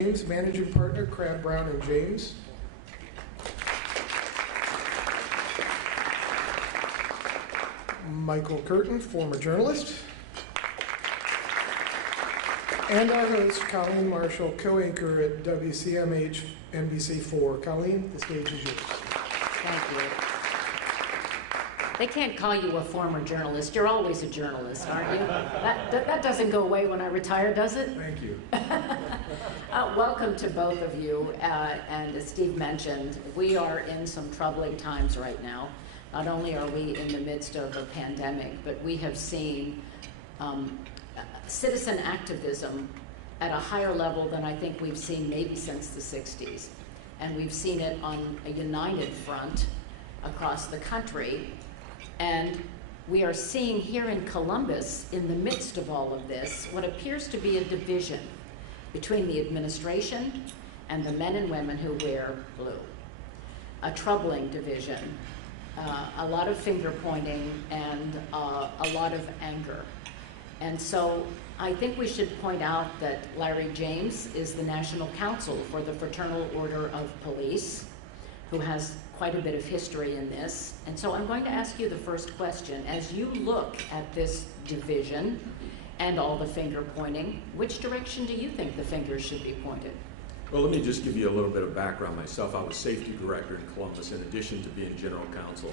James, Managing Partner, Crabb, Brown & James. Michael Curtin, former journalist. And our host, Colleen Marshall, co-anchor at WCMH NBC4. Colleen, the stage is yours. Thank you. They can't call you a former journalist. You're always a journalist, aren't you? That doesn't go away when I retire, does it? Thank you. Welcome to both of you. And as Steve mentioned, we are in some troubling times right now. Not only are we in the midst of a pandemic, but we have seen citizen activism at a higher level than I think we've seen maybe since the 60s. And we've seen it on a united front across the country. And we are seeing here in Columbus, in the midst of all of this, what appears to be a division between the administration and the men and women who wear blue. A troubling division, a lot of finger pointing, and a lot of anger. And so I think we should point out that Larry James is the National Counsel for the Fraternal Order of Police, who has quite a bit of history in this. And so I'm going to ask you the first question. As you look at this division and all the finger pointing, which direction do you think the fingers should be pointed? Well, let me just give you a little bit of background myself. I was safety director in Columbus in addition to being general counsel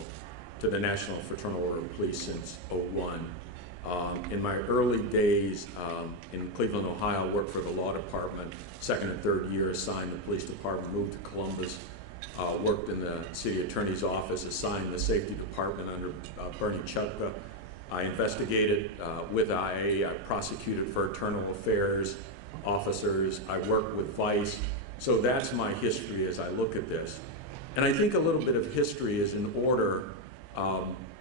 to the National Fraternal Order of Police since '01. In my early days in Cleveland, Ohio, I worked for the law department, second and third year, assigned the police department, moved to Columbus, worked in the city attorney's office, assigned the safety department under Bernie Chupka. I investigated with IA, I prosecuted for internal affairs officers, I worked with Vice. So that's my history as I look at this. And I think a little bit of history is in order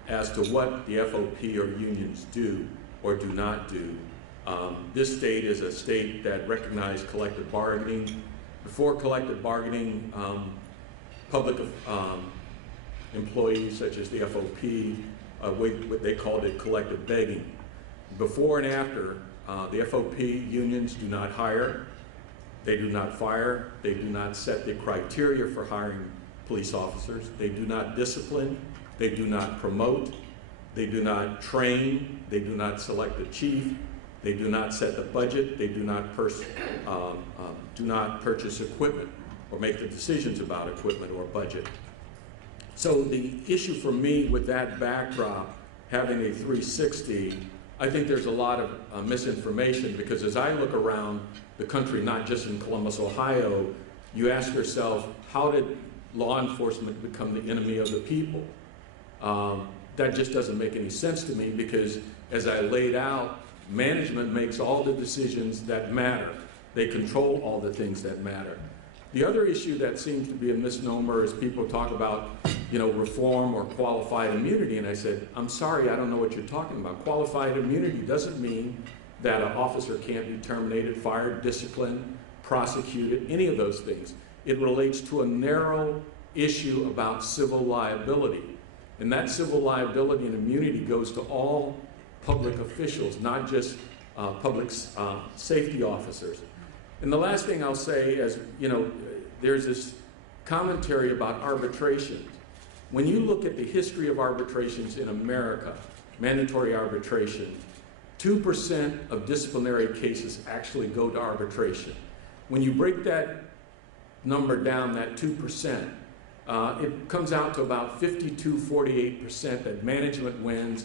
as to what the FOP or unions do or do not do. This state is a state that recognized collective bargaining. Before collective bargaining, public employees such as the FOP, what they called it collective begging. Before and after, the FOP unions do not hire, they do not fire, they do not set the criteria for hiring police officers, they do not discipline, they do not promote, they do not train, they do not select the chief, they do not set the budget, they do not purchase equipment or make the decisions about equipment or budget. So the issue for me with that backdrop, having a 360, I think there's a lot of misinformation, because as I look around the country, not just in Columbus, Ohio, you ask yourself, how did law enforcement become the enemy of the people? That just doesn't make any sense to me, because as I laid out, management makes all the decisions that matter. They control all the things that matter. The other issue that seems to be a misnomer is people talk about, reform or qualified immunity, and I said, I'm sorry, I don't know what you're talking about. Qualified immunity doesn't mean that an officer can't be terminated, fired, disciplined, prosecuted, any of those things. It relates to a narrow issue about civil liability. And that civil liability and immunity goes to all public officials, not just public safety officers. And the last thing I'll say is, there's this commentary about arbitrations. When you look at the history of arbitrations in America, mandatory arbitration, 2% of disciplinary cases actually go to arbitration. When you break that number down, that 2%, it comes out to about 52-48% that management wins.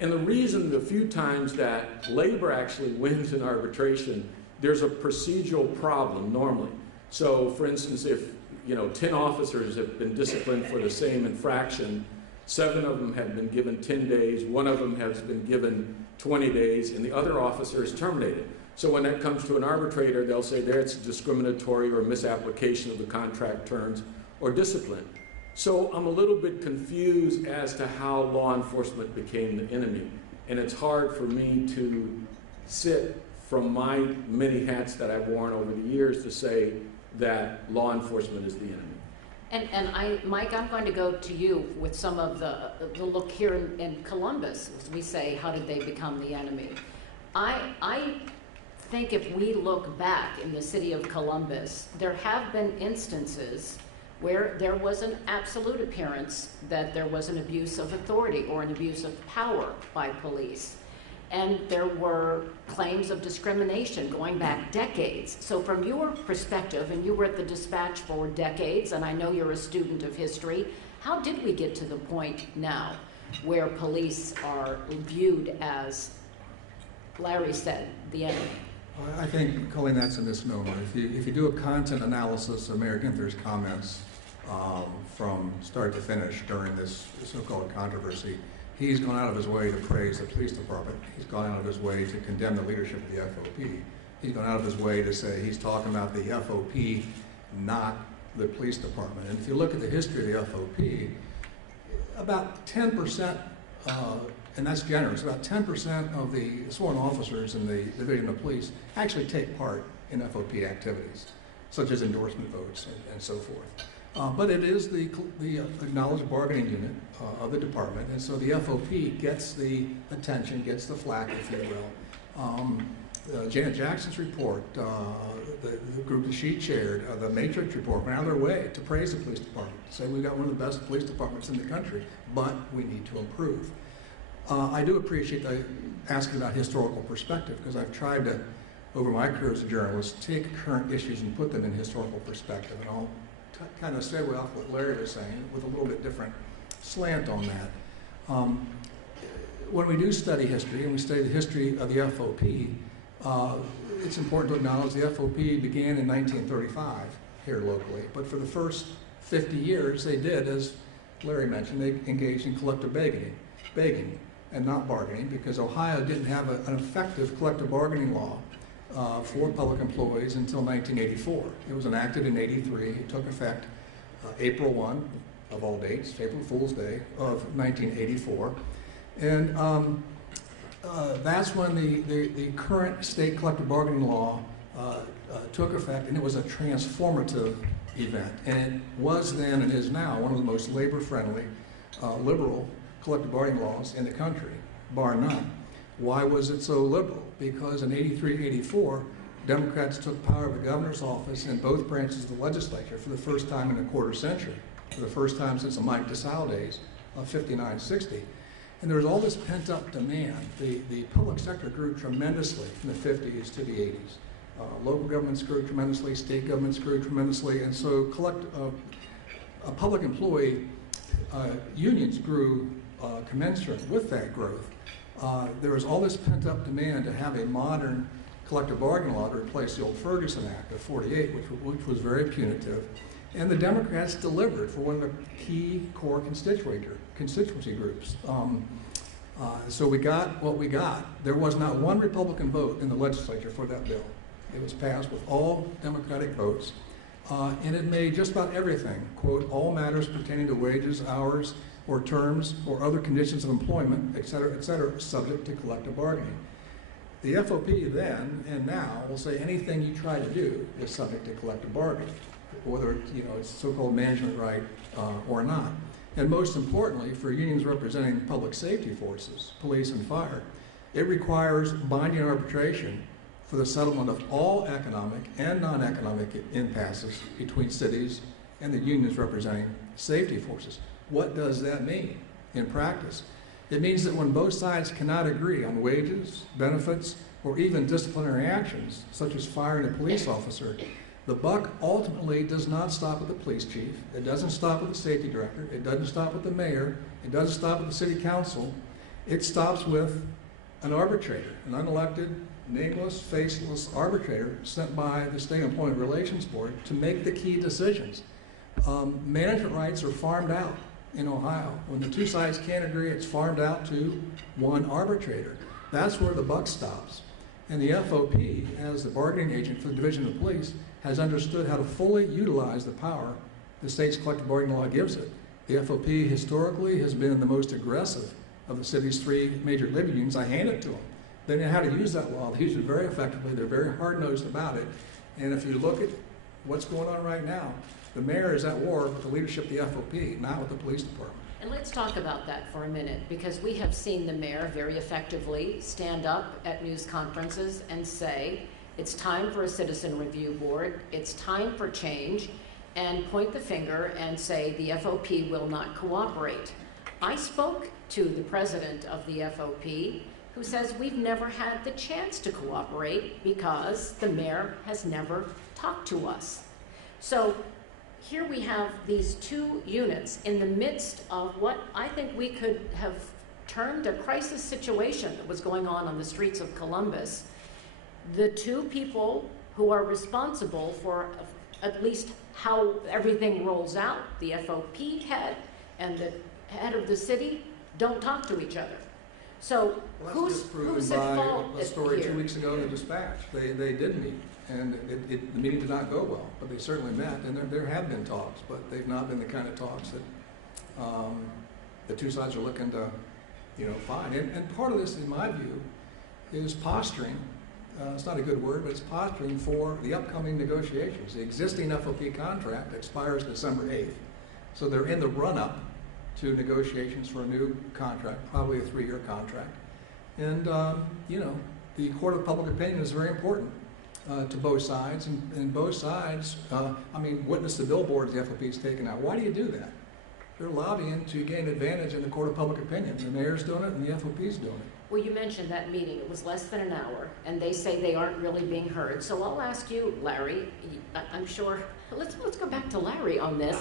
And the reason the few times that labor actually wins in arbitration, there's a procedural problem normally. So for instance, if 10 officers have been disciplined for the same infraction, 7 of them have been given 10 days, 1 of them has been given 20 days, and the other officer is terminated. So when that comes to an arbitrator, they'll say there it's discriminatory or misapplication of the contract terms or discipline. So I'm a little bit confused as to how law enforcement became the enemy. And it's hard for me to sit from my many hats that I've worn over the years to say that law enforcement is the enemy. And Mike, I'm going to go to you with some of the look here in Columbus. As we say, how did they become the enemy? I think if we look back in the city of Columbus, there have been instances where there was an absolute appearance that there was an abuse of authority or an abuse of power by police. And there were claims of discrimination going back decades. So from your perspective, and you were at the Dispatch for decades, and I know you're a student of history, how did we get to the point now where police are viewed as, Larry said, the enemy? I think, Colleen, that's a misnomer. If you do a content analysis of Mayor Ginther's comments from start to finish during this so-called controversy, he's gone out of his way to praise the police department. He's gone out of his way to condemn the leadership of the FOP. He's gone out of his way to say he's talking about the FOP, not the police department. And if you look at the history of the FOP, about 10%, and that's generous, about 10% of the sworn officers in the Division of Police actually take part in FOP activities, such as endorsement votes and so forth. But it is the acknowledged bargaining unit of the department, and so the FOP gets the attention, gets the flack, if you will. Janet Jackson's report, the group that she chaired, the Matrix report, went out of their way to praise the police department, to say we've got one of the best police departments in the country, but we need to improve. I do appreciate asking about historical perspective, because I've tried to, over my career as a journalist, take current issues and put them in historical perspective, and I'll kind of segue off what Larry was saying with a little bit different slant on that. When we do study history, and we study the history of the FOP, it's important to acknowledge the FOP began in 1935 here locally, but for the first 50 years they did, as Larry mentioned, they engaged in collective begging and not bargaining, because Ohio didn't have an effective collective bargaining law for public employees until 1984. It was enacted in '83. It took effect April 1, of all dates, April Fool's Day of 1984. And that's when the current state collective bargaining law took effect, and it was a transformative event. And it was then and is now one of the most labor-friendly, liberal collective bargaining laws in the country, bar none. Why was it so liberal? Because in '83-'84, Democrats took power of the governor's office in both branches of the legislature for the first time in a quarter century, for the first time since the Mike DeSalle days of '59-'60. And there was all this pent-up demand. The public sector grew tremendously from the '50s to the '80s. Local governments grew tremendously, state governments grew tremendously, and so public employee unions grew commensurate with that growth. There was all this pent-up demand to have a modern collective bargaining law to replace the old Ferguson Act of '48, which was very punitive. And the Democrats delivered for one of the key core constituency groups. So we got what we got. There was not one Republican vote in the legislature for that bill. It was passed with all Democratic votes. And it made just about everything, quote, all matters pertaining to wages, hours, or terms, or other conditions of employment, et cetera, subject to collective bargaining. The FOP then and now will say anything you try to do is subject to collective bargaining, whether it's so-called management right or not. And most importantly, for unions representing public safety forces, police and fire, it requires binding arbitration for the settlement of all economic and non-economic impasses between cities and the unions representing safety forces. What does that mean in practice? It means that when both sides cannot agree on wages, benefits, or even disciplinary actions, such as firing a police officer, the buck ultimately does not stop with the police chief. It doesn't stop with the safety director. It doesn't stop with the mayor. It doesn't stop with the city council. It stops with an arbitrator, an unelected, nameless, faceless arbitrator sent by the State Employment Relations Board to make the key decisions. Management rights are farmed out in Ohio. When the two sides can't agree, it's farmed out to one arbitrator. That's where the buck stops. And the FOP, as the bargaining agent for the Division of Police, has understood how to fully utilize the power the state's collective bargaining law gives it. The FOP historically has been the most aggressive of the city's three major labor unions. I hand it to them. They know how to use that law. They use it very effectively. They're very hard-nosed about it. And if you look at what's going on right now, the mayor is at war with the leadership of the FOP, not with the police department. And let's talk about that for a minute, because we have seen the mayor very effectively stand up at news conferences and say It's time for a citizen review board. It's time for change, and point the finger and say the FOP will not cooperate. I spoke to the president of the FOP, who says we've never had the chance to cooperate because the mayor has never talked to us. So here we have these two units in the midst of what I think we could have termed a crisis situation that was going on the streets of Columbus. The two people who are responsible for at least how everything rolls out, the FOP head and the head of the city, don't talk to each other. So Well, who's that's just proven at by fault a story here? 2 weeks ago in the Dispatch. They did meet, and the meeting did not go well, but they certainly met, and there have been talks, but they've not been the kind of talks that the two sides are looking to, find. And part of this, in my view, is posturing. It's not a good word, but it's posturing for the upcoming negotiations. The existing FOP contract expires December 8th, so they're in the run-up to negotiations for a new contract, probably a 3-year contract. And, the court of public opinion is very important to both sides, and both sides, witness the billboards the FOP's taken out. Why do you do that? They're lobbying to gain advantage in the court of public opinion. The mayor's doing it and the FOP's doing it. Well, you mentioned that meeting. It was less than an hour, and they say they aren't really being heard. So I'll ask you, Larry, I'm sure, let's go back to Larry on this.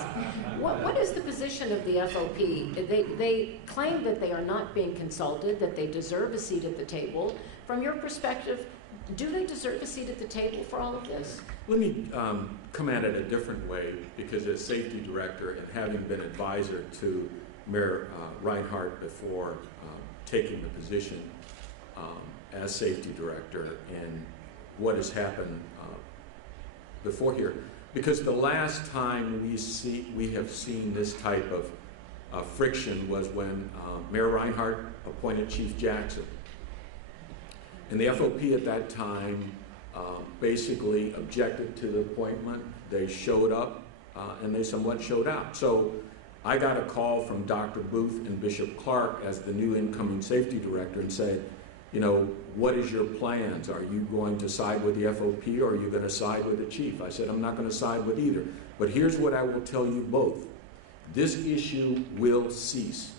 What is the position of the FOP? They claim that they are not being consulted, that they deserve a seat at the table. From your perspective, do they deserve a seat at the table for all of this? Let me come at it a different way, because as safety director and having been advisor to Mayor Reinhardt before taking the position as safety director, and what has happened before here, because the last time we have seen this type of friction was when Mayor Reinhardt appointed Chief Jackson. And the FOP at that time basically objected to the appointment. They showed up and they somewhat showed out. So I got a call from Dr. Booth and Bishop Clark as the new incoming safety director and said, what is your plans? Are you going to side with the FOP or are you going to side with the chief? I said, I'm not going to side with either. But here's what I will tell you both. This issue will cease.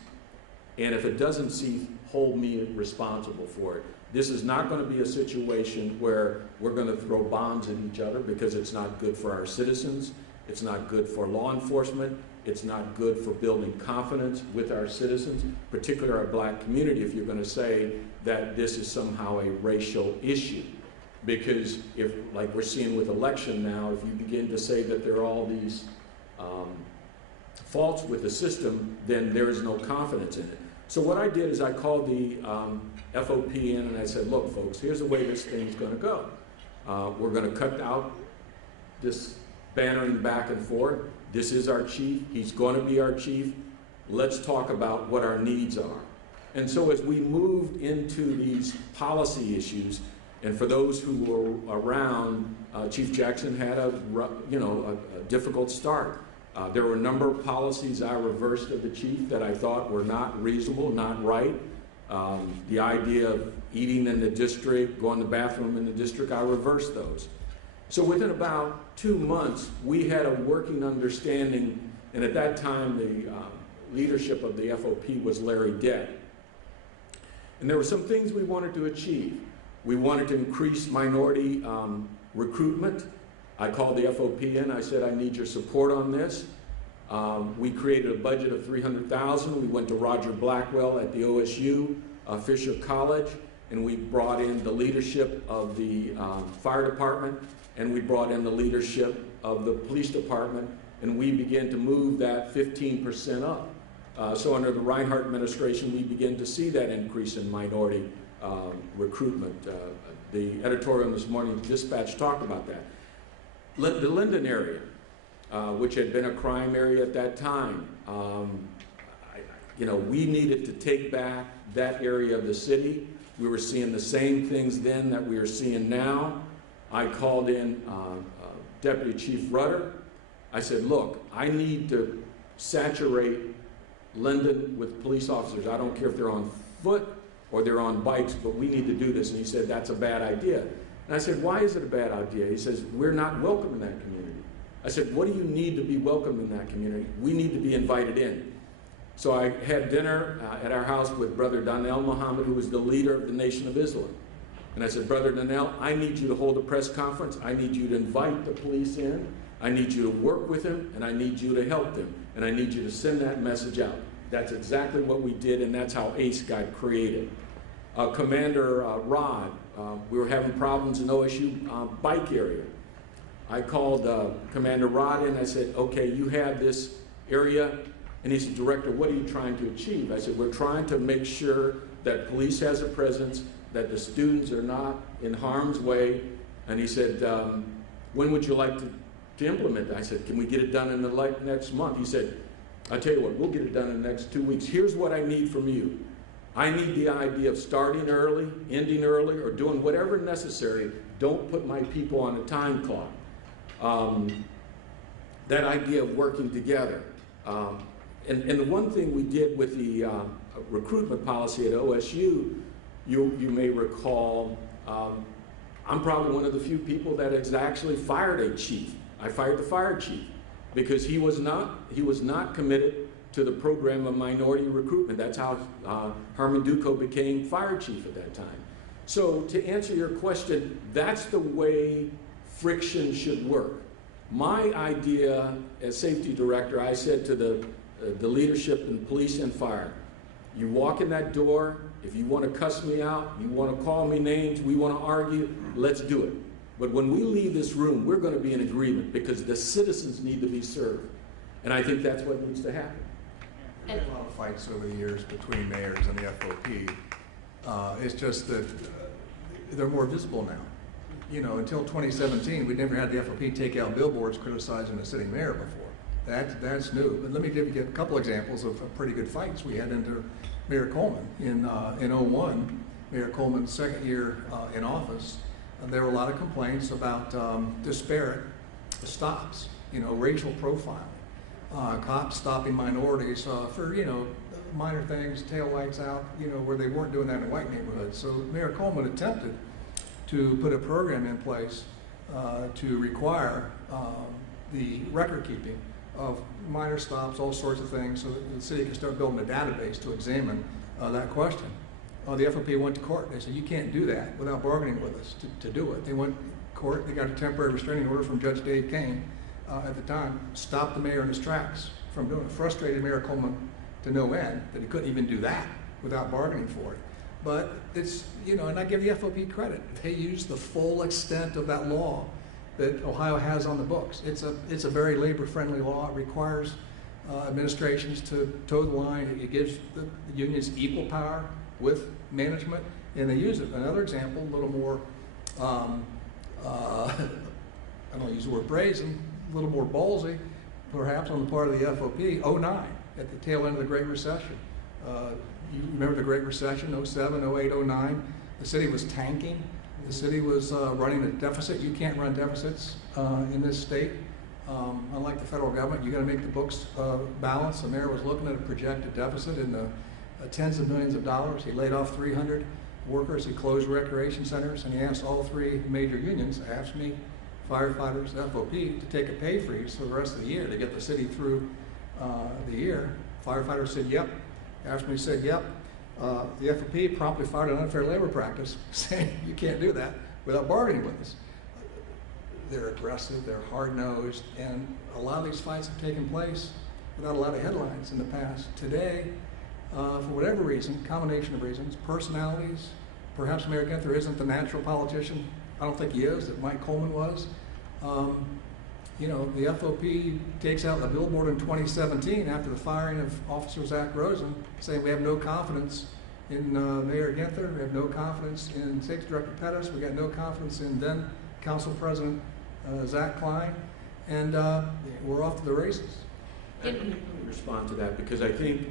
And if it doesn't cease, hold me responsible for it. This is not going to be a situation where we're going to throw bombs at each other, because it's not good for our citizens. It's not good for law enforcement. It's not good for building confidence with our citizens, particularly our black community, if you're going to say that this is somehow a racial issue. Because if, like we're seeing with election now, if you begin to say that there are all these faults with the system, then there is no confidence in it. So what I did is I called the FOP in and I said, look, folks, here's the way this thing's going to go. We're going to cut out this bantering back and forth. This is our chief. He's going to be our chief. Let's talk about what our needs are. And so as we moved into these policy issues, and for those who were around, Chief Jackson had a difficult start. There were a number of policies I reversed of the chief that I thought were not reasonable, not right. The idea of eating in the district, going to the bathroom in the district, I reversed those. So within about 2 months, we had a working understanding, and at that time the leadership of the FOP was Larry Dett. And there were some things we wanted to achieve. We wanted to increase minority recruitment. I called the FOP in. I said, I need your support on this. We created a budget of $300,000. We went to Roger Blackwell at the OSU, Fisher College, and we brought in the leadership of the fire department, and we brought in the leadership of the police department, and we began to move that 15% up. So under the Reinhardt administration, we began to see that increase in minority recruitment. The editorial this morning, Dispatch, talked about that. The Linden area, which had been a crime area at that time, we needed to take back that area of the city. We were seeing the same things then that we are seeing now. I called in Deputy Chief Rudder. I said, look, I need to saturate Linden with police officers. I don't care if they're on foot or they're on bikes, but we need to do this. And he said, that's a bad idea. And I said, why is it a bad idea? He says, we're not welcome in that community. I said, what do you need to be welcome in that community? We need to be invited in. So I had dinner at our house with Brother Donnell Muhammad, who was the leader of the Nation of Islam. And I said, Brother Donnell, I need you to hold a press conference. I need you to invite the police in. I need you to work with them, and I need you to help them. And I need you to send that message out. That's exactly what we did, and that's how ACE got created. Commander Rod, we were having problems in OSU bike area. I called Commander Rod in. I said, okay, you have this area. And he said, Director, what are you trying to achieve? I said, we're trying to make sure that police has a presence, that the students are not in harm's way. And he said, when would you like to implement that? I said, can we get it done in the next month? He said, I'll tell you what, we'll get it done in the next 2 weeks. Here's what I need from you. I need the idea of starting early, ending early, or doing whatever necessary. Don't put my people on a time clock. That idea of working together. And the one thing we did with the recruitment policy at OSU, you may recall, I'm probably one of the few people that has actually fired a chief. I fired the fire chief because he was not committed to the program of minority recruitment. That's how Herman Duco became fire chief at that time. So to answer your question, that's the way friction should work. My idea as safety director, I said to the leadership in police and fire, you walk in that door, if you want to cuss me out, you want to call me names, we want to argue, let's do it. But when we leave this room, we're going to be in agreement because the citizens need to be served. And I think that's what needs to happen. There's been a lot of fights over the years between mayors and the FOP. It's just that they're more visible now. You know, until 2017, we never had the FOP take out billboards criticizing the sitting mayor before. That's new. But let me give you a couple examples of pretty good fights we had under Mayor Coleman. In 01, Mayor Coleman's second year in office, there were a lot of complaints about disparate stops, you know, racial profiling, cops stopping minorities for, you know, minor things, taillights out, you know, where they weren't doing that in white neighborhoods. So Mayor Coleman attempted to put a program in place to require the record keeping of minor stops, all sorts of things, so that the city can start building a database to examine that question. The FOP went to court. They said, you can't do that without bargaining with us to do it. They went to court. They got a temporary restraining order from Judge Dave Kane at the time, stopped the mayor in his tracks from doing it, frustrated Mayor Coleman to no end that he couldn't even do that without bargaining for it. But it's, you know, and I give the FOP credit. They used the full extent of that law that Ohio has on the books. It's a very labor-friendly law. It requires administrations to toe the line. It gives the unions equal power with management, and they use it. Another example, a little more, I don't use the word brazen, a little more ballsy, perhaps on the part of the FOP, 09, at the tail end of the Great Recession. You remember the Great Recession, 07, 08, 09? The city was tanking. The city was running a deficit. You can't run deficits in this state. Unlike the federal government, you got to make the books balance. The mayor was looking at a projected deficit in the tens of millions of dollars. He laid off 300 workers. He closed recreation centers, and he asked all three major unions, AFSCME, firefighters, FOP, to take a pay freeze for the rest of the year to get the city through the year. Firefighters said, yep. AFSCME said, yep. The FOP promptly fired an unfair labor practice, saying you can't do that without bargaining with us. They're aggressive, they're hard-nosed, and a lot of these fights have taken place without a lot of headlines in the past. Today, for whatever reason, combination of reasons, personalities, perhaps Mayor Ginther isn't the natural politician, I don't think he is, that Mike Coleman was. You know, the FOP takes out a billboard in 2017 after the firing of Officer Zach Rosen, saying we have no confidence in Mayor Ginther, we have no confidence in Safety Director Pettis, we got no confidence in then Council President Zach Klein, and we're off to the races. Let me respond to that, because I think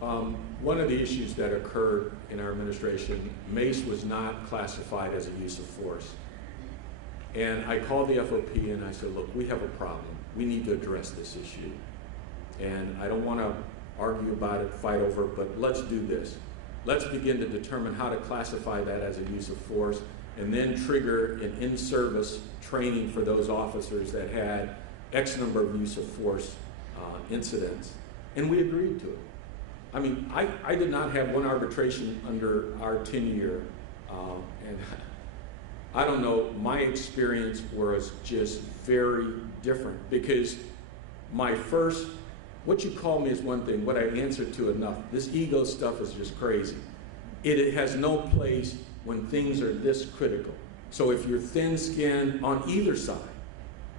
one of the issues that occurred in our administration, mace was not classified as a use of force. And I called the FOP and I said, look, we have a problem. We need to address this issue. And I don't want to argue about it, fight over it, but let's do this. Let's begin to determine how to classify that as a use of force. and then trigger an in-service training for those officers that had X number of use of force incidents, and we agreed to it. I mean, I did not have one arbitration under our tenure, and I don't know, my experience was just very different, because my first, what you call me is one thing, what I answer to enough. This ego stuff is just crazy. It has no place when things are this critical. So if you're thin-skinned on either side,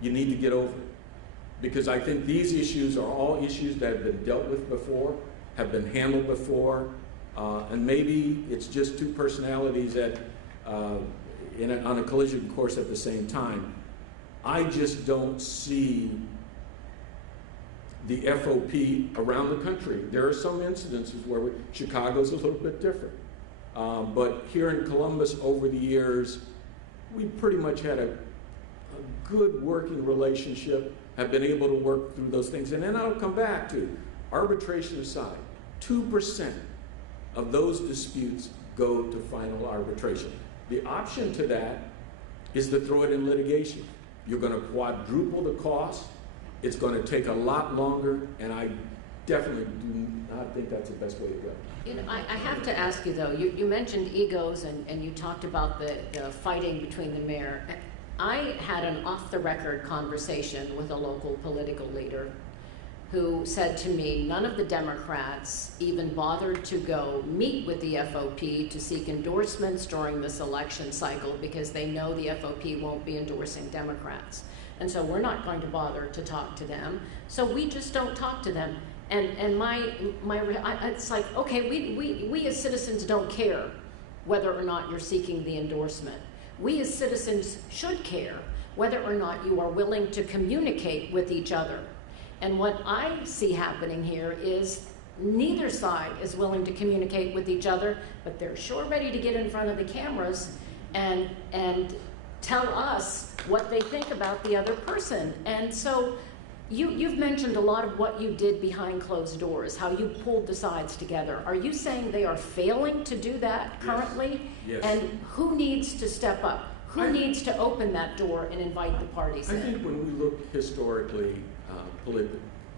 you need to get over it. Because I think these issues are all issues that have been dealt with before, have been handled before, and maybe it's just two personalities that on a collision course at the same time. I just don't see the FOP around the country. There are some incidences where Chicago's a little bit different. But here in Columbus over the years, we pretty much had a good working relationship, have been able to work through those things. And then I'll come back to arbitration aside, 2% of those disputes go to final arbitration. The option to that is to throw it in litigation. You're going to quadruple the cost. It's going to take a lot longer, and I definitely do not think that's the best way to go. You know, I have to ask you though, you mentioned egos and you talked about the fighting between the mayor. I had an off-the-record conversation with a local political leader who said to me, none of the Democrats even bothered to go meet with the FOP to seek endorsements during this election cycle because they know the FOP won't be endorsing Democrats. And so we're not going to bother to talk to them. So we just don't talk to them. And it's like, okay, we as citizens don't care whether or not you're seeking the endorsement. We as citizens should care whether or not you are willing to communicate with each other. And what I see happening here is neither side is willing to communicate with each other, but they're sure ready to get in front of the cameras and tell us what they think about the other person. And so you've mentioned a lot of what you did behind closed doors, how you pulled the sides together. Are you saying they are failing to do that currently? Yes. And who needs to step up? Who needs to open that door and invite the parties in? I think when we look historically,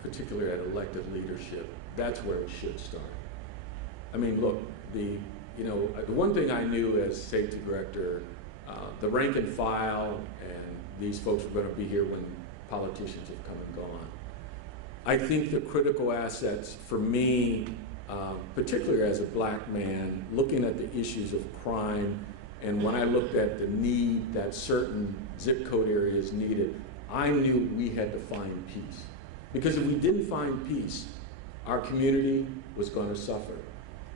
particularly at elected leadership, that's where we should start. I mean, look, the one thing I knew as safety director, the rank and file and these folks were going to be here when politicians have come and gone. I think the critical assets for me, particularly as a black man, looking at the issues of crime, and when I looked at the need that certain zip code areas needed, I knew we had to find peace. Because if we didn't find peace, our community was going to suffer.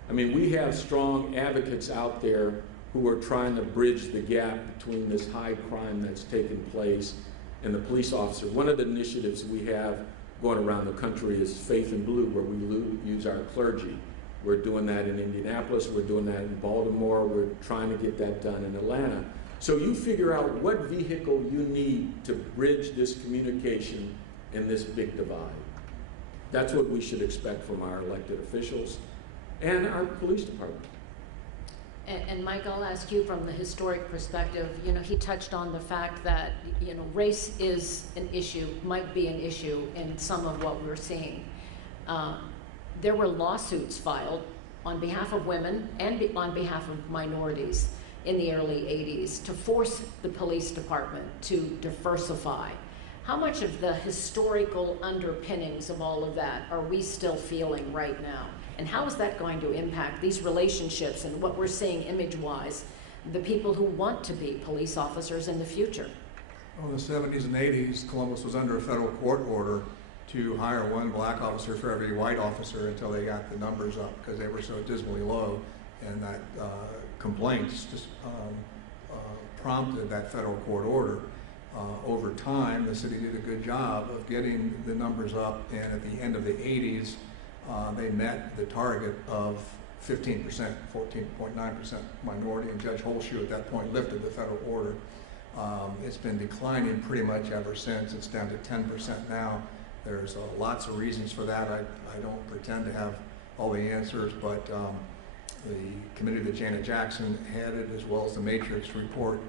I mean, we have strong advocates out there who are trying to bridge the gap between this high crime that's taken place and the police officer. One of the initiatives we have going around the country is Faith in Blue, where we use our clergy. We're doing that in Indianapolis, we're doing that in Baltimore, we're trying to get that done in Atlanta. So you figure out what vehicle you need to bridge this communication in this big divide. That's what we should expect from our elected officials and our police department. And Mike, I'll ask you from the historic perspective, he touched on the fact that, race is an issue, might be an issue in some of what we're seeing. There were lawsuits filed on behalf of women and on behalf of minorities in the early 80s to force the police department to diversify. How much of the historical underpinnings of all of that are we still feeling right now? And how is that going to impact these relationships and what we're seeing image-wise, the people who want to be police officers in the future? Well, in the 70s and 80s, Columbus was under a federal court order to hire one black officer for every white officer until they got the numbers up because they were so dismally low. And that complaints just prompted that federal court order. Over time, the city did a good job of getting the numbers up, and at the end of the 80s, they met the target of 15%, 14.9% minority, and Judge Holshoe at that point lifted the federal order. It's been declining pretty much ever since. It's down to 10% now. There's lots of reasons for that. I don't pretend to have all the answers, but The committee that Janet Jackson headed, as well as the Matrix report,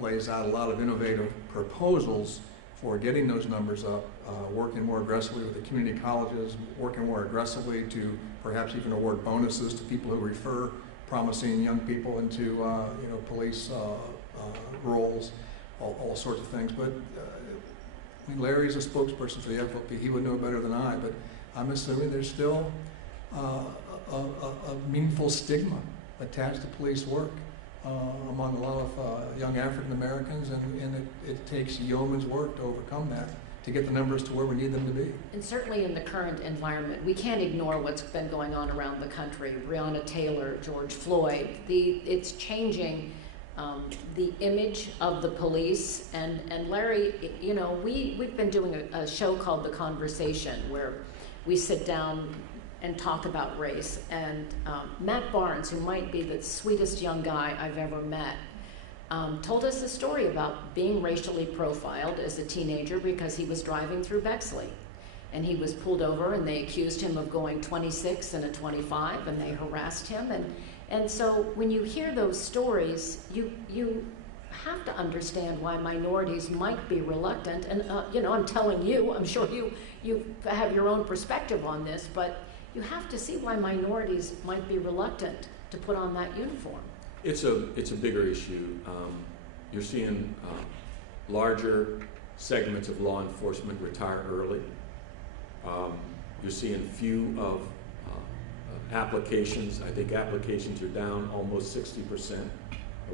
lays out a lot of innovative proposals for getting those numbers up, working more aggressively with the community colleges, working more aggressively to perhaps even award bonuses to people who refer promising young people into police roles, all sorts of things. But I mean, Larry's a spokesperson for the FOP. He would know better than I, but I'm assuming there's still a meaningful stigma attached to police work among a lot of young African Americans, and it takes yeoman's work to overcome that, to get the numbers to where we need them to be. And certainly in the current environment, we can't ignore what's been going on around the country. Breonna Taylor, George Floyd, it's changing the image of the police. And Larry, you know, we've been doing a show called The Conversation, where we sit down and talk about race. And Matt Barnes, who might be the sweetest young guy I've ever met, told us a story about being racially profiled as a teenager because he was driving through Bexley. And he was pulled over and they accused him of going 26 and a 25, and they harassed him. And so when you hear those stories, you have to understand why minorities might be reluctant. And you know, I'm telling you, I'm sure you have your own perspective on this, but you have to see why minorities might be reluctant to put on that uniform. It's a bigger issue. You're seeing larger segments of law enforcement retire early. You're seeing few of applications. I think applications are down almost 60%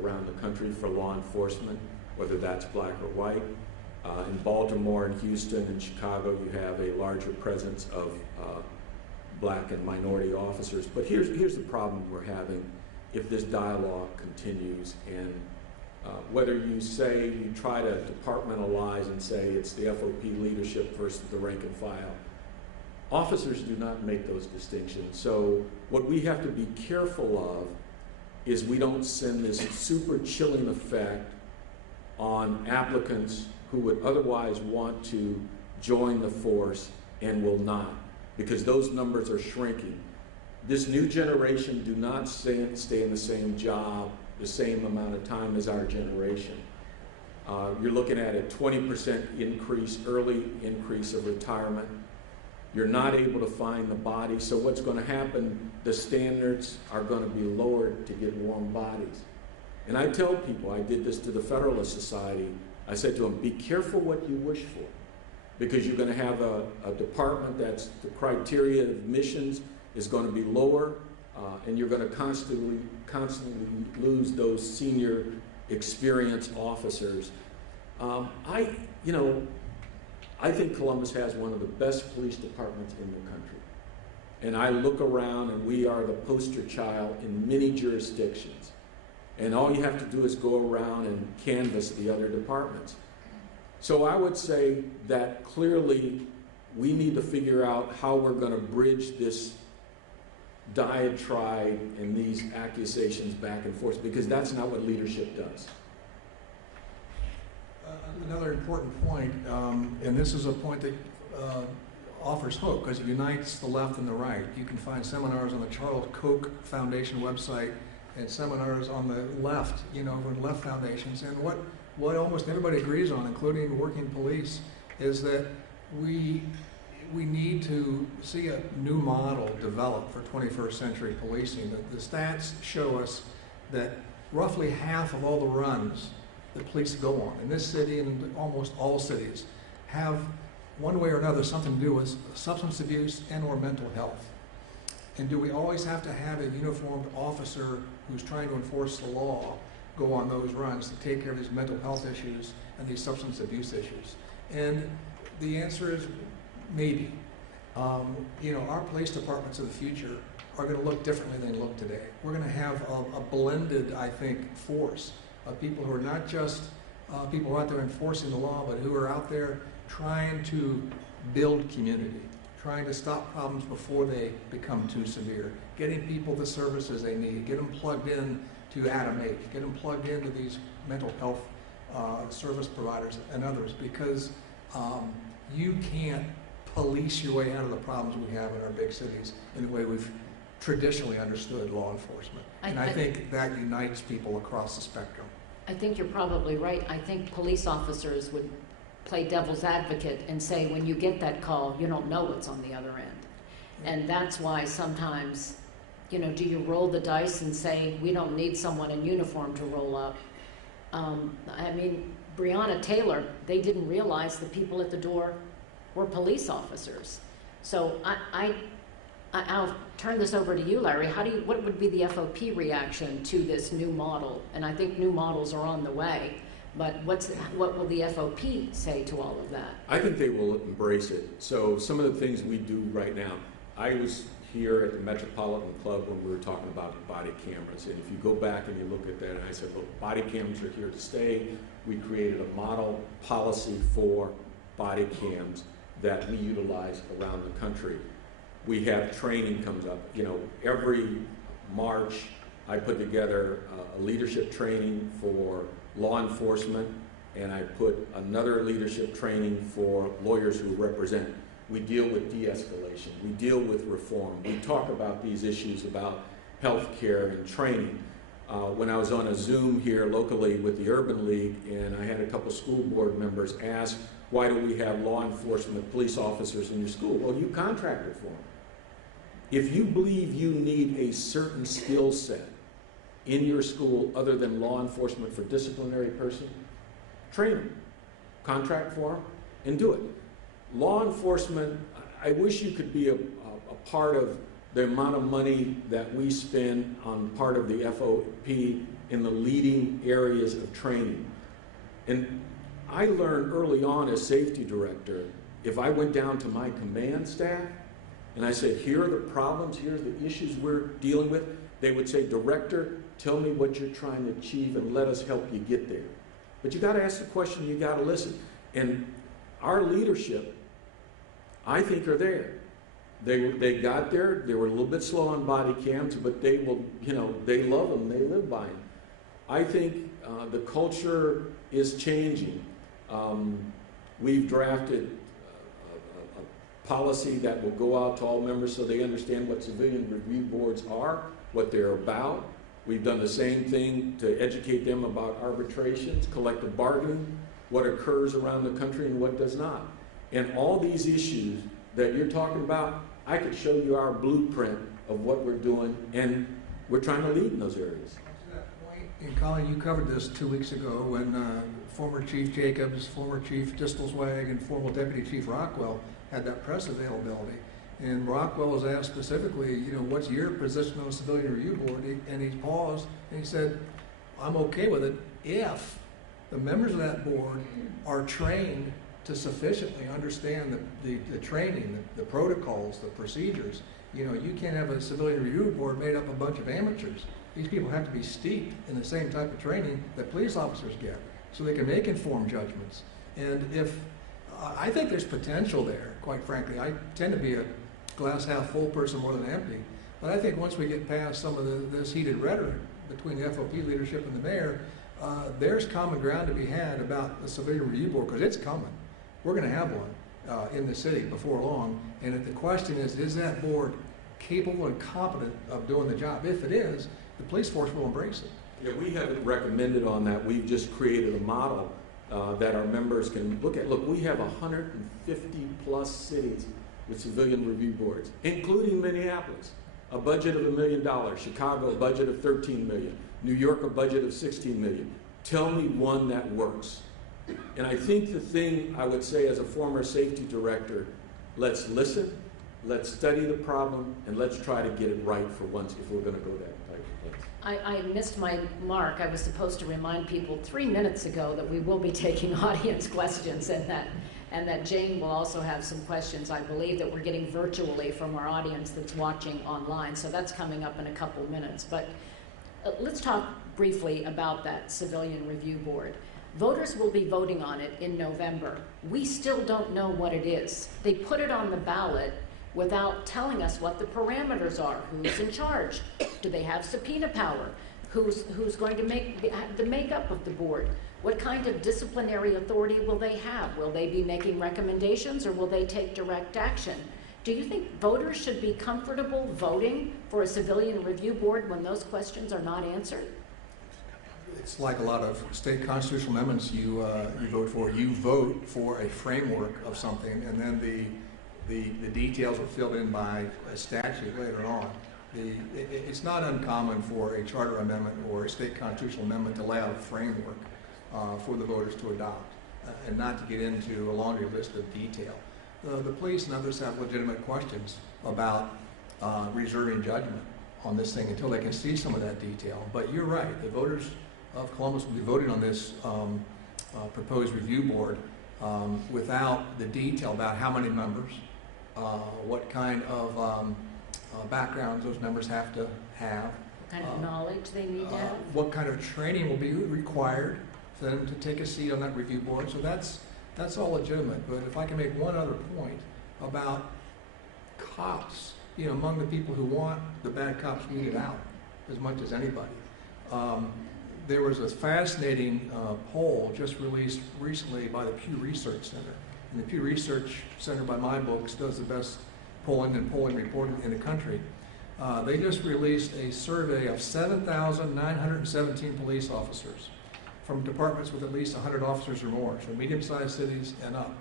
around the country for law enforcement, whether that's black or white. In Baltimore and Houston and Chicago, you have a larger presence of black and minority officers. But here's the problem we're having if this dialogue continues, and whether you say, you try to departmentalize and say it's the FOP leadership versus the rank and file, officers do not make those distinctions. So what we have to be careful of is we don't send this super chilling effect on applicants who would otherwise want to join the force and will not, because those numbers are shrinking. This new generation do not stay in the same job the same amount of time as our generation. You're looking at a 20% increase, early increase of retirement. You're not able to find the body, so what's going to happen, the standards are going to be lowered to get warm bodies. And I tell people, I did this to the Federalist Society, I said to them, be careful what you wish for, because you're going to have a department that's, the criteria of admissions is going to be lower, and you're going to constantly lose those senior experienced officers. I think Columbus has one of the best police departments in the country. And I look around and we are the poster child in many jurisdictions. And all you have to do is go around and canvass the other departments. So I would say that clearly we need to figure out how we're going to bridge this diatribe and these accusations back and forth, because that's not what leadership does. Another important point, and this is a point that offers hope because it unites the left and the right. You can find seminars on the Charles Koch Foundation website and seminars on the left, over in left foundations. And what almost everybody agrees on, including working police, is that we need to see a new model developed for 21st century policing. The stats show us that roughly half of all the runs that police go on in this city and almost all cities have one way or another something to do with substance abuse and or mental health. And do we always have to have a uniformed officer who's trying to enforce the law go on those runs to take care of these mental health issues and these substance abuse issues? And the answer is maybe. Our police departments of the future are going to look differently than they look today. We're going to have a blended, I think, force of people who are not just people who are out there enforcing the law, but who are out there trying to build community, trying to stop problems before they become too severe, getting people the services they need, get them plugged in to Adam H, get them plugged into these mental health service providers and others, because you can't police your way out of the problems we have in our big cities in the way we've traditionally understood law enforcement. And I think that unites people across the spectrum. I think you're probably right. I think police officers would play devil's advocate and say, when you get that call, you don't know what's on the other end. And that's why sometimes, you know, do you roll the dice and say, we don't need someone in uniform to roll up? I mean, Breonna Taylor, they didn't realize the people at the door were police officers. So I'll turn this over to you, Larry. What would be the FOP reaction to this new model? And I think new models are on the way, but what will the FOP say to all of that? I think they will embrace it. So some of the things we do right now, I was here at the Metropolitan Club when we were talking about body cameras. And if you go back and you look at that, and I said, look, body cameras are here to stay. We created a model policy for body cams that we utilize around the country. We have training comes up. You know, every March I put together a leadership training for law enforcement, and I put another leadership training for lawyers who represent. We deal with de-escalation. We deal with reform. We talk about these issues about health care and training. When I was on a Zoom here locally with the Urban League, and I had a couple school board members ask, why do we have law enforcement police officers in your school? Well, you contracted for them. If you believe you need a certain skill set in your school other than law enforcement for disciplinary person, train them, contract for them, and do it. Law enforcement, I wish you could be a part of the amount of money that we spend on part of the FOP in the leading areas of training. And I learned early on as safety director, if I went down to my command staff and I said, here are the problems, here are the issues we're dealing with, they would say, Director, tell me what you're trying to achieve and let us help you get there. But you got to ask the question, you got to listen. And our leadership, I think, are there. They got there. They were a little bit slow on body cams, but they will, you know, they love them. They live by them. I think the culture is changing. We've drafted a policy that will go out to all members so they understand what civilian review boards are, what they're about. We've done the same thing to educate them about arbitrations, collective bargaining, what occurs around the country and what does not. And all these issues that you're talking about, I could show you our blueprint of what we're doing, and we're trying to lead in those areas. To that point, and Colleen, you covered this 2 weeks ago when former Chief Jacobs, former Chief Distelzwag, and former Deputy Chief Rockwell had that press availability. And Rockwell was asked specifically, you know, what's your position on the Civilian Review Board? And he paused and he said, I'm okay with it if the members of that board are trained to sufficiently understand the training, the protocols, the procedures. You know, you can't have a Civilian Review Board made up of a bunch of amateurs. These people have to be steeped in the same type of training that police officers get so they can make informed judgments. And if, I think there's potential there, quite frankly. I tend to be a glass half full person more than empty. But I think once we get past some of this heated rhetoric between the FOP leadership and the mayor, there's common ground to be had about the Civilian Review Board, because it's coming. We're going to have one in the city before long. And if the question is that board capable and competent of doing the job? If it is, the police force will embrace it. Yeah, we haven't recommended on that. We've just created a model that our members can look at. Look, we have 150 plus cities with civilian review boards, including Minneapolis, a budget of $1 million, Chicago, a budget of $13 million, New York, a budget of $16 million. Tell me one that works. And I think the thing I would say as a former safety director, let's listen, let's study the problem, and let's try to get it right for once if we're going to go that type of place. I missed my mark. I was supposed to remind people 3 minutes ago that we will be taking audience questions, and that Jane will also have some questions, I believe, that we're getting virtually from our audience that's watching online. So that's coming up in a couple minutes. But let's talk briefly about that Civilian Review Board. Voters will be voting on it in November. We still don't know what it is. They put it on the ballot without telling us what the parameters are. Who's in charge? Do they have subpoena power? Who's going to make the makeup of the board? What kind of disciplinary authority will they have? Will they be making recommendations, or will they take direct action? Do you think voters should be comfortable voting for a civilian review board when those questions are not answered? It's like a lot of state constitutional amendments you vote for. You vote for a framework of something, and then the details are filled in by a statute later on. It's not uncommon for a charter amendment or a state constitutional amendment to lay out a framework for the voters to adopt, and not to get into a laundry list of detail. The police and others have legitimate questions about reserving judgment on this thing until they can see some of that detail. But you're right, the voters of Columbus will be voting on this proposed review board without the detail about how many members, what kind of backgrounds those members have to have. What kind of knowledge they need to have? What kind of training will be required for them to take a seat on that review board. So that's all legitimate. But if I can make one other point about cops, among the people who want the bad cops weeded out as much as anybody. There was a fascinating poll just released recently by the Pew Research Center. And the Pew Research Center, by my books, does the best polling and polling reporting in the country. They just released a survey of 7,917 police officers from departments with at least 100 officers or more, so medium-sized cities and up.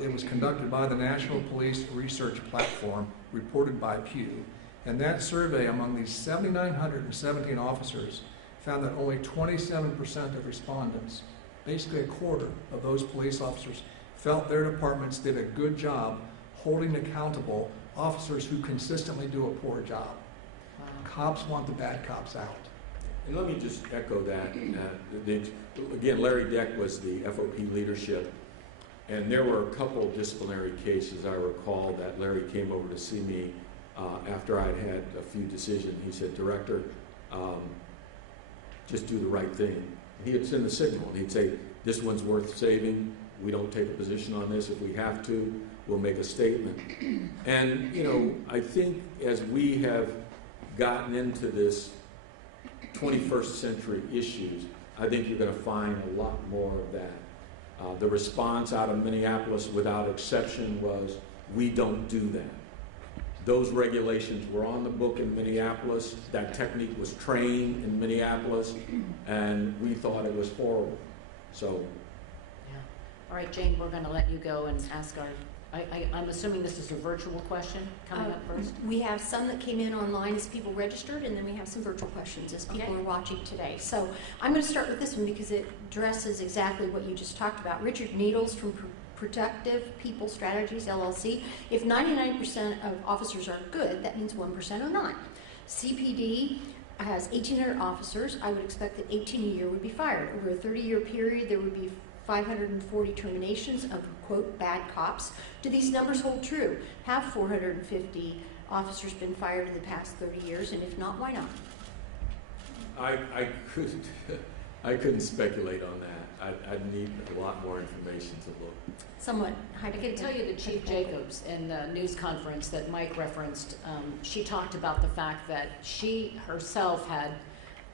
It was conducted by the National Police Research Platform, reported by Pew. And that survey among these 7,917 officers found that only 27% of respondents, basically a quarter of those police officers, felt their departments did a good job holding accountable officers who consistently do a poor job. Wow. Cops want the bad cops out. And let me just echo that. Again, Larry Deck was the FOP leadership, and there were a couple of disciplinary cases I recall that Larry came over to see me after I'd had a few decisions. He said, "Director, just do the right thing." He would send the signal. He'd say, "This one's worth saving. We don't take a position on this. If we have to, we'll make a statement." And, I think as we have gotten into this 21st century issues, I think you're going to find a lot more of that. The response out of Minneapolis, without exception, was, "We don't do that." Those regulations were on the book in Minneapolis. That technique was trained in Minneapolis, and we thought it was horrible. So, Yeah. All right, Jane, we're going to let you go and ask our, I'm assuming this is a virtual question coming up first? We have some that came in online as people registered, and then we have some virtual questions as people Okay. are watching today. So I'm going to start with this one because it addresses exactly what you just talked about. Richard Needles from Productive People Strategies, LLC. If 99% of officers are good, that means 1% are not. CPD has 1,800 officers. I would expect that 18 a year would be fired. Over a 30-year period, there would be 540 terminations of, quote, bad cops. Do these numbers hold true? Have 450 officers been fired in the past 30 years? And if not, why not? I couldn't speculate on that. I'd need a lot more information to look. Somewhat I can tell you that Chief Jacobs, in the news conference that Mike referenced, she talked about the fact that she herself had,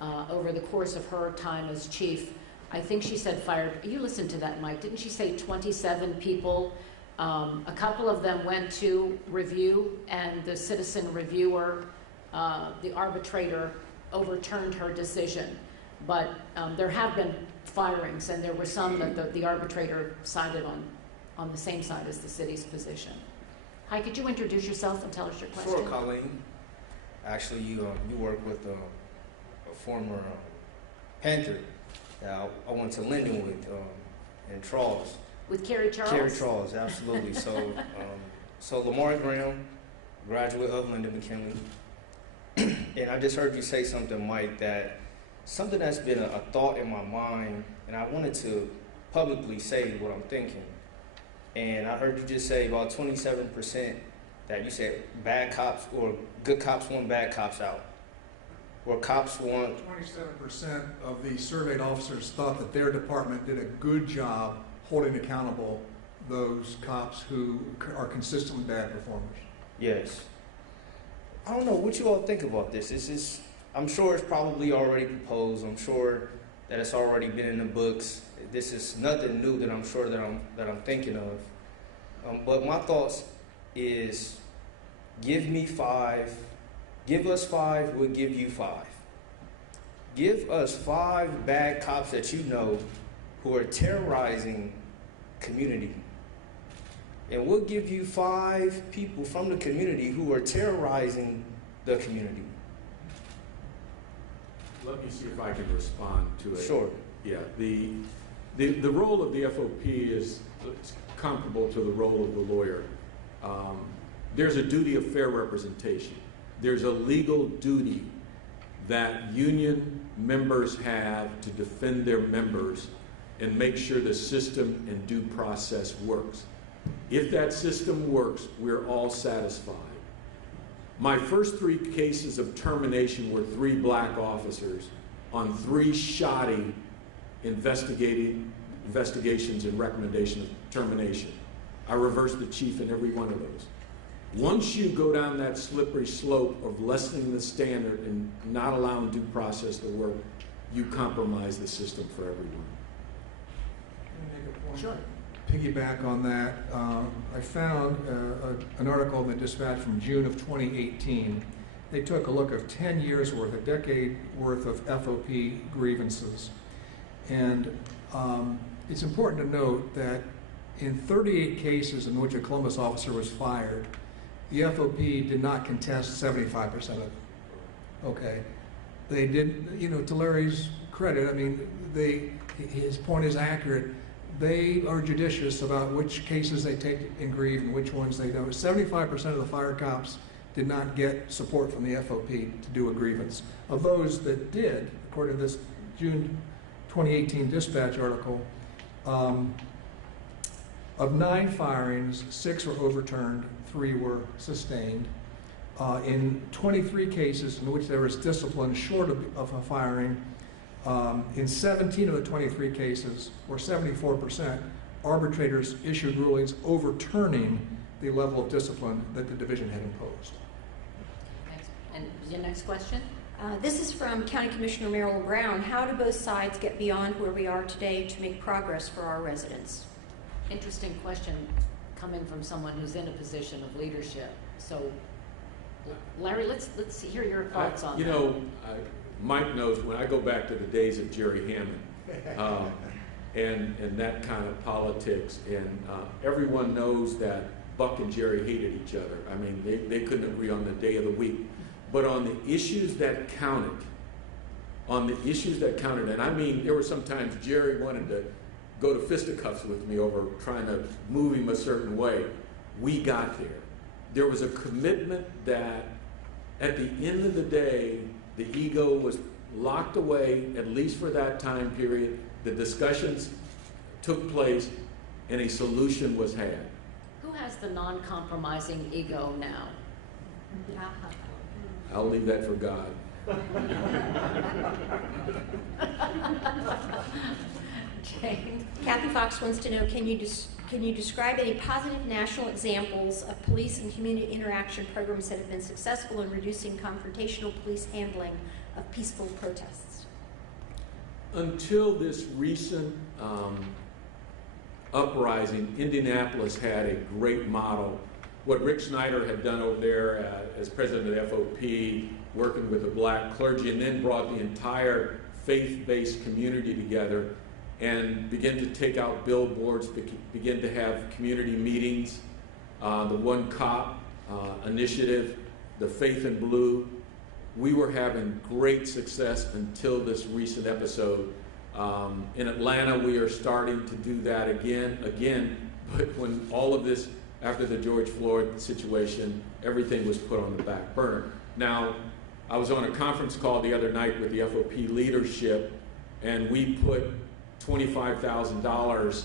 over the course of her time as chief, I think she said fired, you listened to that, Mike, didn't she say 27 people? A couple of them went to review, and the citizen reviewer, the arbitrator, overturned her decision. But there have been firings, and there were some that the arbitrator sided on the same side as the city's position. Hi, could you introduce yourself and tell us your question? Sure, Colleen. Actually, you work with a former Panther that I went to Linden with in Charles. With Carrie Charles? Carrie Charles, absolutely. So Lamar Graham, graduate of Linden McKinley. And I just heard you say something, Mike, that something that's been a thought in my mind, and I wanted to publicly say what I'm thinking. And I heard you just say about 27% that you said bad cops or good cops want bad cops out. Or cops want... 27% of the surveyed officers thought that their department did a good job holding accountable those cops who are consistently bad performers. Yes. I don't know what you all think about this. This is, I'm sure it's probably already proposed. I'm sure that it's already been in the books. This is nothing new that I'm sure that I'm thinking of. But my thoughts is give us 5, we'll give you 5. Give us 5 bad cops that you know who are terrorizing community. And we'll give you 5 people from the community who are terrorizing the community. Let me see if I can respond to it. Sure. Yeah, the role of the FOP is comparable to the role of the lawyer. There's a duty of fair representation. There's a legal duty that union members have to defend their members and make sure the system and due process works. If that system works, we're all satisfied. My first 3 cases of termination were 3 black officers on 3 shoddy investigations and recommendation of termination. I reversed the chief in every one of those. Once you go down that slippery slope of lessening the standard and not allowing due process to work, you compromise the system for everyone. Can I make a point? Sure. Piggyback on that, I found an article in the Dispatch from June of 2018. They took a look of 10 years worth, a decade worth of FOP grievances. And it's important to note that in 38 cases in which a Columbus officer was fired, the FOP did not contest 75% of it. Okay. They did, to Larry's credit, I mean, his point is accurate. They are judicious about which cases they take in grieve and which ones they don't. 75% of the fire cops did not get support from the FOP to do a grievance. Of those that did, according to this June 2018 Dispatch article, of 9 firings, 6 were overturned, 3 were sustained. In 23 cases in which there was discipline short of a firing, in 17 of the 23 cases, or 74%, arbitrators issued rulings overturning the level of discipline that the division had imposed. And your next question? This is from County Commissioner Marilyn Brown. How do both sides get beyond where we are today to make progress for our residents? Interesting question coming from someone who's in a position of leadership. So, Larry, let's hear your thoughts on that. Mike knows when I go back to the days of Jerry Hammond and that kind of politics, and everyone knows that Buck and Jerry hated each other. I mean, they couldn't agree on the day of the week. But on the issues that counted, and I mean, there were sometimes Jerry wanted to go to fisticuffs with me over trying to move him a certain way. We got there. There was a commitment that at the end of the day, the ego was locked away, at least for that time period. The discussions took place and a solution was had. Who has the non-compromising ego now? I'll leave that for God. Jane? Kathy Fox wants to know, can you describe any positive national examples of police and community interaction programs that have been successful in reducing confrontational police handling of peaceful protests? Until this recent uprising, Indianapolis had a great model. What Rick Snyder had done over there as president of the FOP, working with the black clergy, and then brought the entire faith-based community together and begin to take out billboards, begin to have community meetings, the One Cop initiative, the Faith in Blue. We were having great success until this recent episode. In Atlanta, we are starting to do that again, but when all of this, after the George Floyd situation, everything was put on the back burner. Now, I was on a conference call the other night with the FOP leadership, and we put $25,000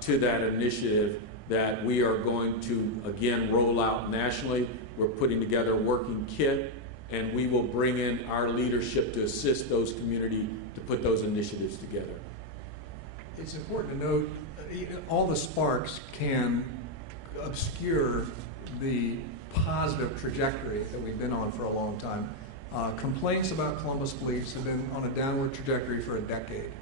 to that initiative that we are going to, again, roll out nationally. We're putting together a working kit, and we will bring in our leadership to assist those communities to put those initiatives together. It's important to note, all the sparks can obscure the positive trajectory that we've been on for a long time. Complaints about Columbus police have been on a downward trajectory for a decade.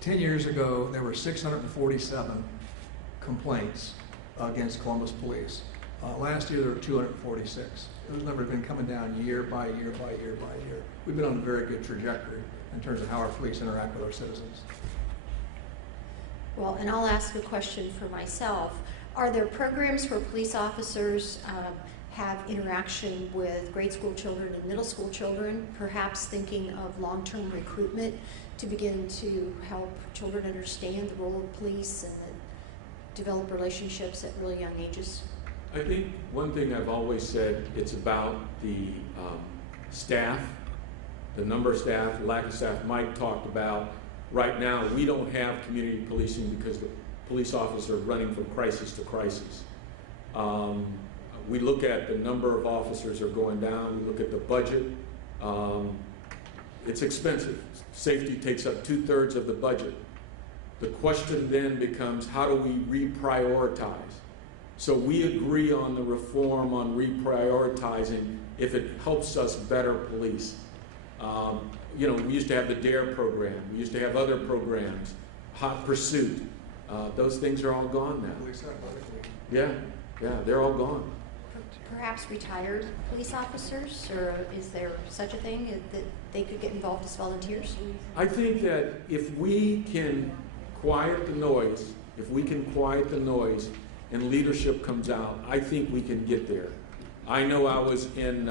10 years ago, there were 647 complaints against Columbus police. Last year there were 246. Those numbers have been coming down year by year by year by year. We've been on a very good trajectory in terms of how our police interact with our citizens. Well, and I'll ask a question for myself. Are there programs where police officers have interaction with grade school children and middle school children, perhaps thinking of long-term recruitment to begin to help children understand the role of police and develop relationships at really young ages? I think one thing I've always said, it's about the staff, the number of staff, lack of staff. Mike talked about, right now, we don't have community policing because the police officers are running from crisis to crisis. We look at the number of officers are going down, we look at the budget. It's expensive. Safety takes up 2/3 of the budget. The question then becomes, how do we reprioritize? So we agree on the reform on reprioritizing if it helps us better police. We used to have the DARE program. We used to have other programs, Hot Pursuit. Those things are all gone now. Yeah, they're all gone. Perhaps retired police officers, or is there such a thing that they could get involved as volunteers? I think that if we can quiet the noise, and leadership comes out, I think we can get there. I know I was in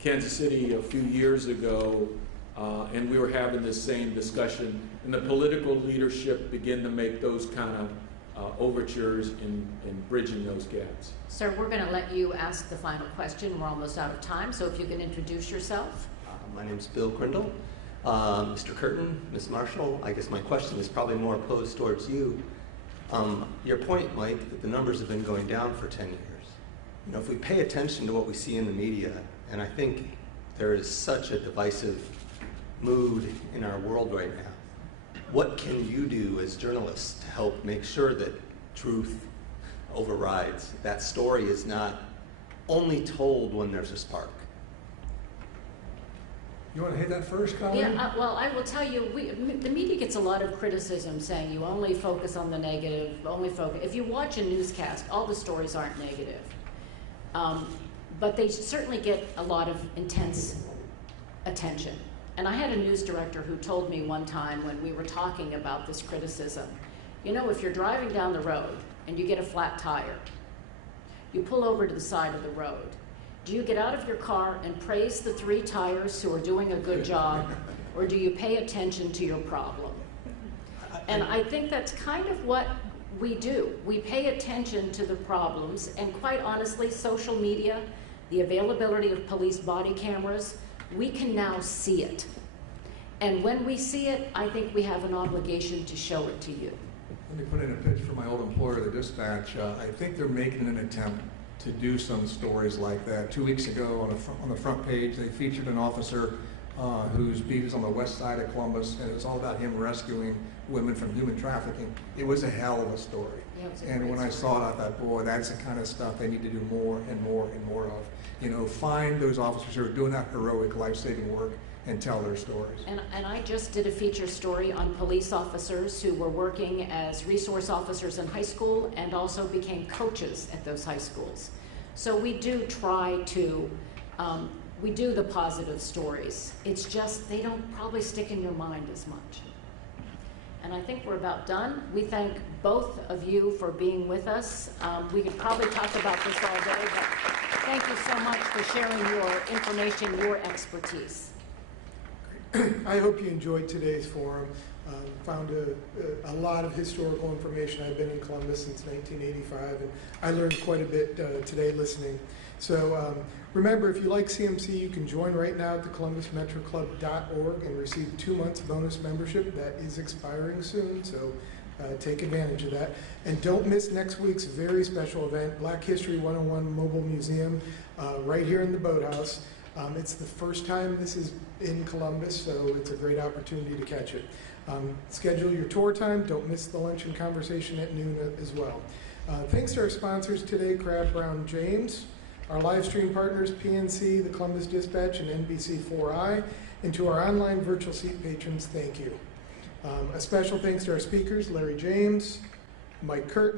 Kansas City a few years ago, and we were having this same discussion, and the political leadership began to make those kind of overtures in bridging those gaps. Sir, we're going to let you ask the final question. We're almost out of time, so if you can introduce yourself. My name's Bill Crindle. Mr. Curtin, Ms. Marshall, I guess my question is probably more posed towards you. Your point, Mike, that the numbers have been going down for 10 years. If we pay attention to what we see in the media, and I think there is such a divisive mood in our world right now, what can you do as journalists to help make sure that truth overrides? That story is not only told when there's a spark. You want to hit that first, Colleen? Yeah, well, I will tell you, the media gets a lot of criticism saying you only focus on the negative, If you watch a newscast, all the stories aren't negative. But they certainly get a lot of intense attention. And I had a news director who told me one time when we were talking about this criticism, if you're driving down the road and you get a flat tire, you pull over to the side of the road. Do you get out of your car and praise the 3 tires who are doing a good job, or do you pay attention to your problem? And I think that's kind of what we do. We pay attention to the problems, and quite honestly, social media, the availability of police body cameras, we can now see it. And when we see it, I think we have an obligation to show it to you. Let me put in a pitch for my old employer, the Dispatch. I think they're making an attempt to do some stories like that. 2 weeks ago on the front page, they featured an officer whose beat is on the west side of Columbus, and it's all about him rescuing women from human trafficking. It was a hell of a story. Yeah, and when I saw it, I thought, boy, that's the kind of stuff they need to do more and more and more of. Find those officers who are doing that heroic, life-saving work and tell their stories. And I just did a feature story on police officers who were working as resource officers in high school and also became coaches at those high schools. So we do try to, we do the positive stories. It's just they don't probably stick in your mind as much. And I think we're about done. We thank both of you for being with us. We could probably talk about this all day, but thank you so much for sharing your information, your expertise. I hope you enjoyed today's forum. Found a lot of historical information. I've been in Columbus since 1985, and I learned quite a bit today listening. So remember, if you like CMC, you can join right now at the columbusmetroclub.org and receive 2 months bonus membership. That is expiring soon, so take advantage of that. And don't miss next week's very special event, Black History 101 Mobile Museum, right here in the Boathouse. It's the first time this is in Columbus, so it's a great opportunity to catch it. Schedule your tour time. Don't miss the lunch and conversation at noon as well. Thanks to our sponsors today, Crab Brown James, our live stream partners, PNC, the Columbus Dispatch, and NBC4i, and to our online virtual seat patrons, thank you. A special thanks to our speakers, Larry James, Mike Curtin,